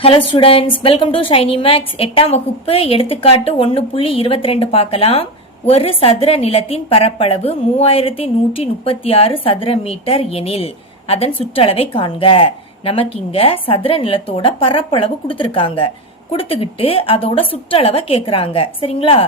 Hello students, welcome to shiny maths. 8ஆம் வகுப்பு எடுத்துக்காட்டு 1.22 பார்க்கலாம். ஒரு சதுர நிலத்தின் பரப்பளவு 3136 சதுர மீட்டர் எனில் அதன் சுற்றளவை காண்க. நமக்கு இங்க சதுர நிலத்தோட பரப்பளவு கொடுத்திருக்காங்க. கொடுத்துக்கிட்டு அதோட சுற்றளவை கேக்குறாங்க. சரிங்களா?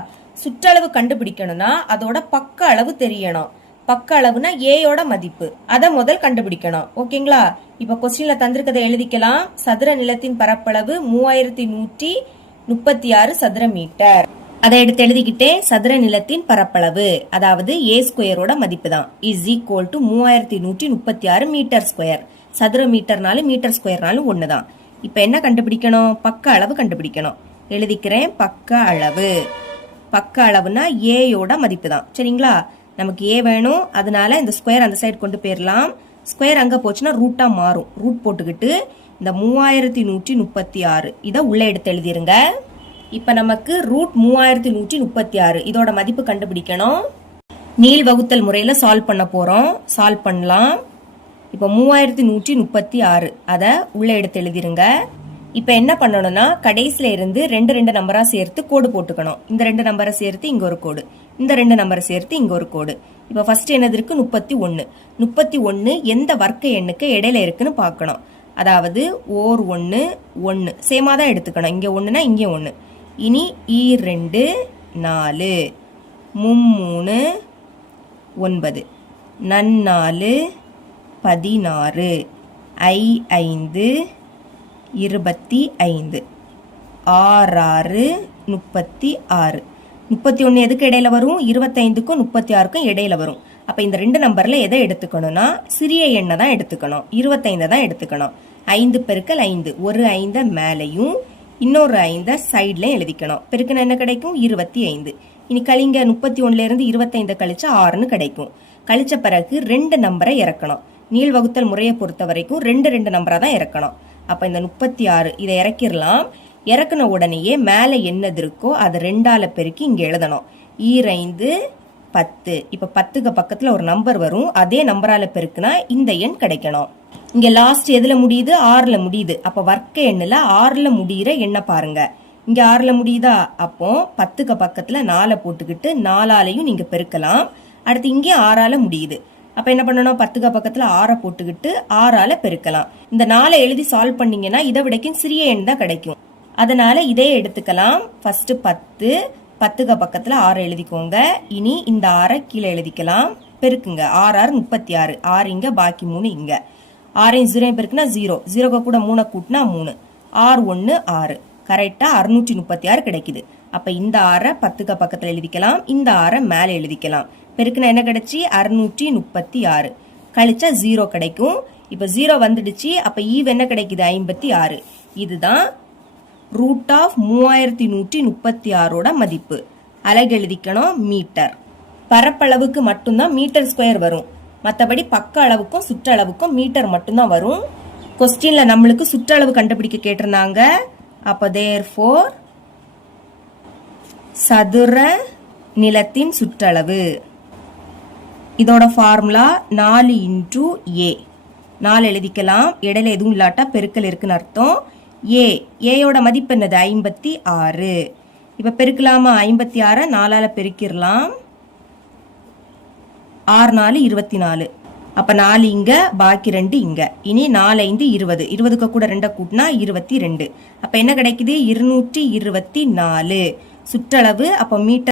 சுற்றளவு கண்டுபிடிக்கணும்னா அதோட பக்க அளவு தெரியணும். பக்க அளவுனா ஏயோட மதிப்பு, அதை முதல் கண்டுபிடிக்கணும். ஓகேங்களா? இப்ப கொஸ்டின்ல தந்திருக்கதை எழுதிக்கலாம். சதுர நிலத்தின் பரப்பளவு 3136 சதுர மீட்டர். அதை எடுத்து எழுதிக்கிட்டே சதுர நிலத்தின் பரப்பளவு, அதாவது ஏ ஸ்கொயரோட மதிப்பு தான், is equal to 3136 metre square. சதுர மீட்டர்னாலும் மீட்டர் ஸ்கொயர்னாலும் ஒண்ணுதான். இப்ப என்ன கண்டுபிடிக்கணும்? பக்க அளவு கண்டுபிடிக்கணும். எழுதிக்கிறேன் பக்க அளவு. பக்க அளவுனா ஏயோட மதிப்பு தான். சரிங்களா? நமக்கு ஏ வேணும், அதனால இந்த ஸ்கொயர் அந்த சைடு கொண்டு போயிடலாம். ஸ்கொயர் அங்க போச்சுன்னா ரூட்டா மாறும். ரூட் போட்டுக்கிட்டு இந்த 3136 இதை உள்ள எடுத்து எழுதிருங்க. இப்ப நமக்கு ரூட் 3136 இதோட மதிப்பு கண்டுபிடிக்கணும். நீள் வகுத்தல் முறையில சால்வ் பண்ண போறோம். சால்வ் பண்ணலாம். இப்ப 3136 அதை உள்ள எடுத்து எழுதிருங்க. இப்ப என்ன பண்ணணும்னா கடைசியில இருந்து ரெண்டு நம்பரா சேர்த்து கோடு போட்டுக்கணும். இந்த 2 நம்பரை சேர்த்து இங்க ஒரு கோடு, இந்த 2 நம்பரை சேர்த்து இங்க ஒரு கோடு. இப்ப ஃபர்ஸ்ட் என்னது இருக்கு? 31 எந்த வர்க்க எண்ணுக்கு இடையில இருக்குன்னு பார்க்கணும். அதாவது ஓர் 1 1 சேமா தான் எடுத்துக்கணும். இங்க 1னா இங்க 1. இனி 2 4 3 9 4 16 5 25 6 36. 31 எதுக்கு இடையில வரும்? 25க்கும் 36க்கும் இடையில வரும். அப்ப இந்த 2 நம்பர்ல எதை எடுத்துக்கணும்னா சிறிய எண்ணை தான் எடுத்துக்கணும். 25 தான் எடுத்துக்கணும். 5 பெருக்கல் 5, ஒரு 5 மேலையும் இன்னொரு 5 சைட்லயும் எழுதிக்கணும். பெருக்குனா என்ன கிடைக்கும்? 25. இனி கழிங்க. 31ல இருந்து 25 கழிச்சா 6ன்னு கிடைக்கும். கழிச்ச பிறகு 2 நம்பரை இறக்கணும். நீள் வகுத்தல் முறையை பொறுத்த வரைக்கும் 2 நம்பரா தான் இறக்கணும். அப்ப இந்த 36 இதை இறக்கிடலாம். இறக்குன உடனேயே மேல என்னது இருக்கோ அதை 2ஆல பெருக்கி இங்க எழுதணும். 5 10. இப்ப 10க்கு பக்கத்துல ஒரு நம்பர் வரும். அதே நம்பரால பெருக்குனா இந்த எண் கிடைக்கணும். இங்க லாஸ்ட் எதுல முடியுது? 6ல முடியுது. அப்ப வர்க்க எண்ணுல 6ல முடிகிற எண்ணை பாருங்க. இங்க 6ல முடியுதா? அப்போ 10க்கு பக்கத்துல 4 போட்டுக்கிட்டு 4ஆலையும் நீங்க பெருக்கலாம். அடுத்து இங்கே 6ஆல முடியுது. அப்ப என்ன பண்ணணும்? 10க்கு பக்கத்துல 6 போட்டுக்கிட்டு 6ஆல பெருக்கலாம். இந்த 4 எழுதி சால்வ் பண்ணீங்கன்னா இதை விடைக்கும் சிறிய எண் தான் கிடைக்கும். அதனால இதே எடுத்துக்கலாம். ஃபர்ஸ்ட் 10, 10க்கு பக்கத்துல 6 எழுதிக்கோங்க. இனி இந்த 6 கீழே எழுதிக்கலாம். பெருக்குங்க. 6 36. 6 இங்க, பாக்கி 3 இங்க. 6 0 பெருக்குனா 0. 0 கூட 3 கூட்டினா 3. 6 1 6. கரெக்டா 636 கிடைக்குது. அப்ப இந்த 6 10க்கு பக்கத்துல எழுதிக்கலாம். இந்த 6 மேல எழுதிக்கலாம். பெருக்குனா என்ன கிடைச்சி? 636. கழிச்சா 0 கிடைக்கும். இப்ப 0 வந்துடுச்சு. அப்ப ஈவ் என்ன கிடைக்குது? 56. இதுதான் ரூட் ஆஃப் 3136ஓட மதிப்பு. அலகு எழுதிக்கணும் மீட்டர். பரப்பளவுக்கு மட்டும்தான் மீட்டர் ஸ்கொயர் வரும். மற்றபடி பக்க அளவுக்கும் சுற்றளவுக்கும் மீட்டர் மட்டும்தான் வரும். கொஸ்டின்ல நம்மளுக்கு சுற்றளவு கண்டுபிடிக்க கேட்டிருந்தாங்க. அப்ப தேர்ஃபோர் சதுர நிலத்தின் சுற்றளவு, இதோட ஃபார்முலா 4 × A. 4 எழுதிக்கலாம். இடையில எதுவும் இல்லாட்டா பெருக்கல் இருக்குன்னு அர்த்தம். ஏயோட மதிப்பு என்னது? 56. இப்ப பெருக்கலாமா? 56 4ஆல பெருக்கிடலாம். 6 4 24. அப்ப 4 இங்க, பாக்கி 2 இங்க. இனி 4 5 20. 20க்கு கூட 2 கூட்டினா 22. அப்ப என்ன கிடைக்குது? 224 சுற்றளவு. அப்ப மீட்டர்